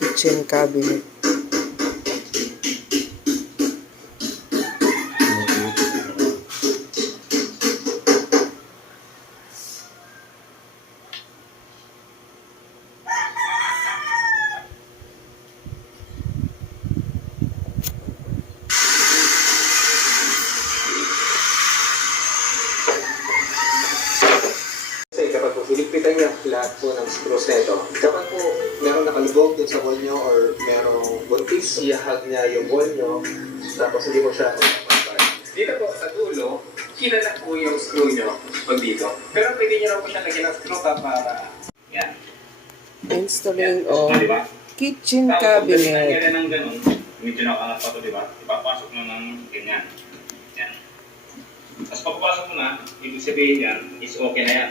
kitchen cabinet. Kapag po pilikpitan niya lahat po ng screws na ito, kapag po meron nakalubog dun sa wall nyo or merong buntis, ihahag niya yung wall nyo, tapos hindi mo siya dito po sa dulo, kinalak po yung screw nyo pag dito. Pero pwede nyo lang po siya lagyan ng screw para yan. Installing Oh, of diba? kitchen Tapos, pag cabinet. nangyari ng ganun, medyo nakakangat pa ito, diba? Ipapasok mo ng ganyan. Yan. Tapos pagpapasok mo na, ibig sabihin yan, is okay na yan.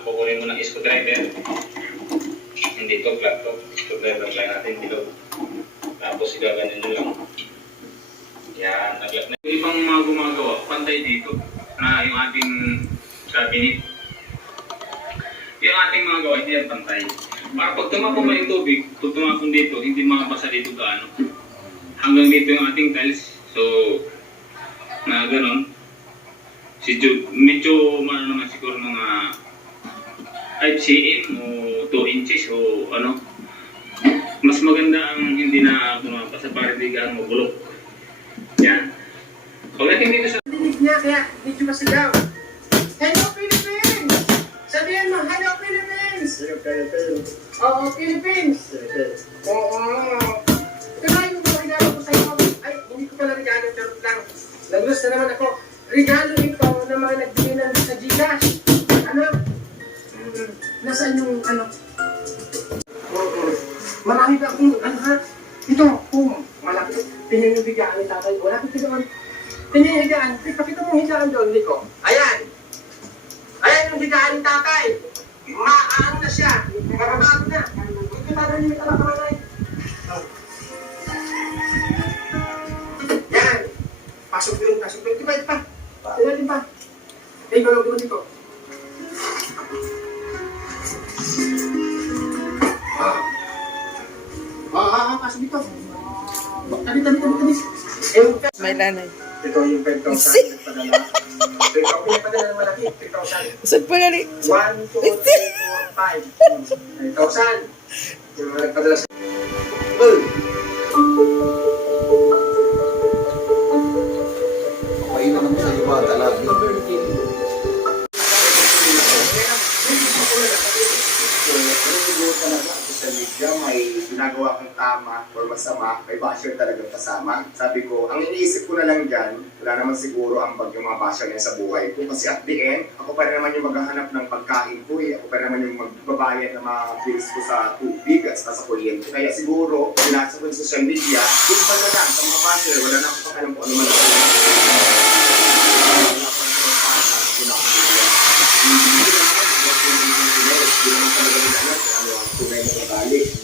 Kukunin mo ng screwdriver. Hindi ito, flat to. Screwdriver lang natin, bilog. Tapos igaganin nyo lang. Yan, naglag na. Yung ibang mga gumagawa, pantay dito, na yung ating cabinet. Yung ating mga gawa, hindi yan pantay. Para pag tumapon mo yung tubig, pag tumapon dito, hindi makabasa dito gaano. Hanggang dito yung ating tiles. So, na gano'n. Medyo naman siguro mga 5 cm o 2 inches o ano. Mas maganda ang hindi na pumapasa para hindi gaano mabulok. Yan. Pagdating dito sa... Dinig niya, kaya medyo masigaw. Hello, Philippines! Sabihan mo, hello, Philippines! Hello, Philippines! Oo, Philippines! Oo. Kaya yung mga regalo ko sa'yo, ay, hindi ko pala regalo, pero lang. Naglos na naman ako. Regalo ito na mga nagbili ng sa Gcash. Ano? Nasaan yung ano? Marami ba akong, ano ha? Ito, malaki. Pininibigaan ni tatay. Wala ko doon. Pininibigaan. Pakita mo yung higaan doon, Nico. Ayan. Ayan yung higaan ni tatay. Maano na siya. Mababago na. Hindi pa rin yung talakanay. Yan. Pasok doon, pasok doon. Diba, diba? Diba, diba? Eh, gulog doon, Nico. Pasok dito. Tabi. May lanay. Ito yung 10,000 nagpadala. 10,000 nagpadala ng malaki. 3,000. Saan pa gali? 1, 2, 3, 4, 5. 9,000. Yung nagpadala sa... Ay, naman sa iba talaga. Social media, may ginagawa kang tama or masama, may basher talagang kasama. Sabi ko, ang iniisip ko na lang dyan, wala naman siguro ang yung mga basher niya sa buhay ko. Kasi at the end, ako pa rin naman yung maghahanap ng pagkain ko eh. Ako pa rin naman yung magbabayad ng mga bills ko sa tubig at sa kuryente. Kaya siguro, pinasa ko yung social media, yung pa na lang sa mga basher, wala na akong pakalam kung ano man ako.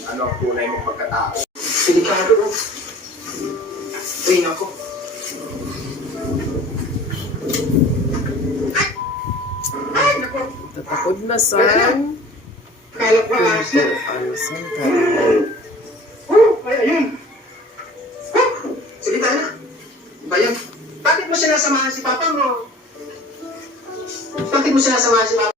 Ano ang tunay mong pagkatao? Silikado ko. Uy, nako. Ay, nako. Tatakod na saan? Kala ko aso. Saan ka? Ay, ayun. Sige tayo na. Ba yan? Bakit mo sinasamahan si Papa mo? Bakit mo sinasamahan si Papa?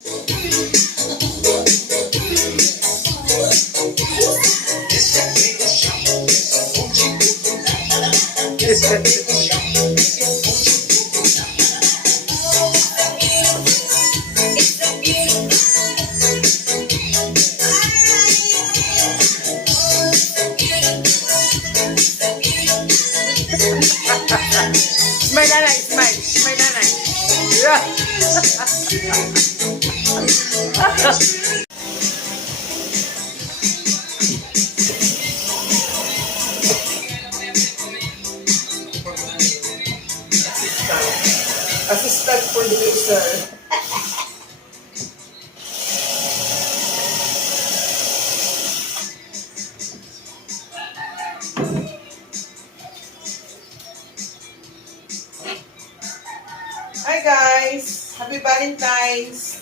Smile nanay, smile. Smile nanay. Yeah. Assistant producer. Hi guys! Happy Valentine's!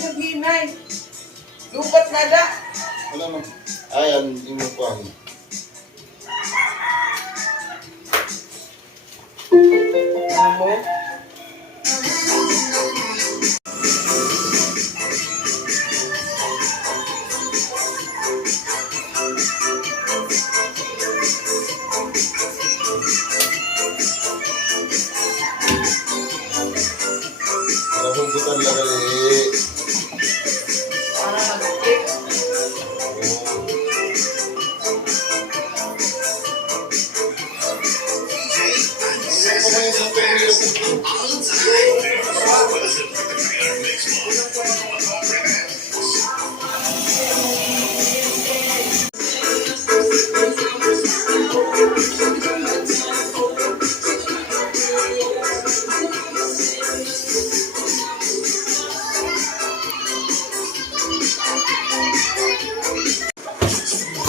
naghinay. Lupat na da. Wala mo. Ayan, hindi mo pa. Amo. Nahugutan lang gali. Para mag-stick.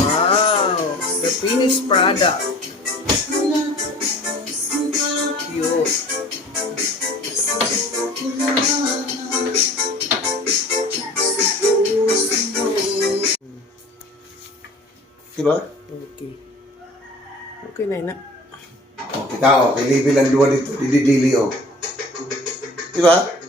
Wow, the finished product. Cute. Diba? Okay. Okay na ina. O, kita o. Kay Libby lang duwa dito. Dili-dili o. Diba?